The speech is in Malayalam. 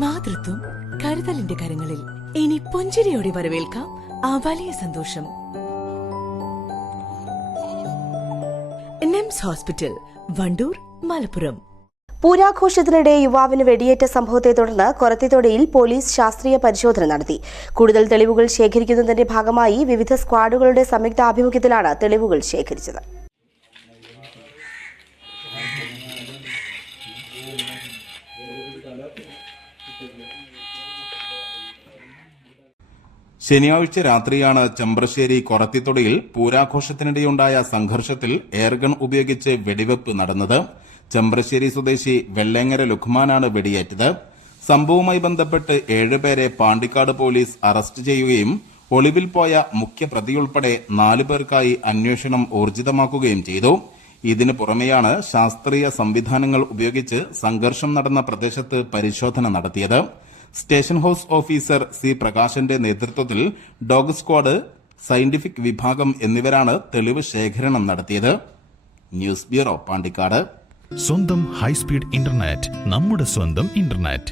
മാതൃത്വം കരുതലിന്റെ കരങ്ങളിൽ. ഇനി പുഞ്ചിരിയോടെ വരവേൽക്കാം ആ വലിയ സന്തോഷം. നിംസ് ഹോസ്പിറ്റൽ, വണ്ടൂർ, മലപ്പുറം. പൂരാഘോഷത്തിനിടെ യുവാവിന് വെടിയേറ്റ സംഭവത്തെ തുടർന്ന് കൊരത്തിത്തോടിയിൽ പോലീസ് ശാസ്ത്രീയ പരിശോധന നടത്തി. കൂടുതൽ തെളിവുകൾ ശേഖരിക്കുന്നതിന്റെ ഭാഗമായി വിവിധ സ്ക്വാഡുകളുടെ സംയുക്താഭിമുഖ്യത്തിലാണ് തെളിവുകൾ ശേഖരിച്ചത്. ശനിയാഴ്ച രാത്രിയാണ് ചെമ്പ്രശ്ശേരി കൊരത്തിത്തൊടിയിൽ പൂരാഘോഷത്തിനിടെയുണ്ടായ സംഘർഷത്തിൽ എയർഗൺ ഉപയോഗിച്ച് വെടിവെപ്പ് നടന്നത്. ചെമ്പ്രശ്ശേരി സ്വദേശി വെള്ളേങ്ങര ലുഖ്മാനാണ് വെടിയേറ്റത്. സംഭവവുമായി ബന്ധപ്പെട്ട് 7 പേരെ പാണ്ടിക്കാട് പോലീസ് അറസ്റ്റ് ചെയ്യുകയും ഒളിവിൽ പോയ മുഖ്യപ്രതിയുൾപ്പെടെ 4 പേർക്കായി അന്വേഷണം ഊർജിതമാക്കുകയും ചെയ്തു. ഇതിനു പുറമെയാണ് ശാസ്ത്രീയ സംവിധാനങ്ങൾ ഉപയോഗിച്ച് സംഘർഷം നടന്ന പ്രദേശത്ത് പരിശോധന നടത്തിയത്. സ്റ്റേഷൻ ഹൌസ് ഓഫീസർ സി പ്രകാശന്റെ നേതൃത്വത്തിൽ ഡോഗ് സ്ക്വാഡ്, സയന്റിഫിക് വിഭാഗം എന്നിവരാണ് തെളിവ് ശേഖരണം നടത്തിയത്. News bureau, Pandikkad. സ്വന്തം ഹൈസ്പീഡ് ഇന്റർനെറ്റ്, നമ്മുടെ സ്വന്തം ഇന്റർനെറ്റ്.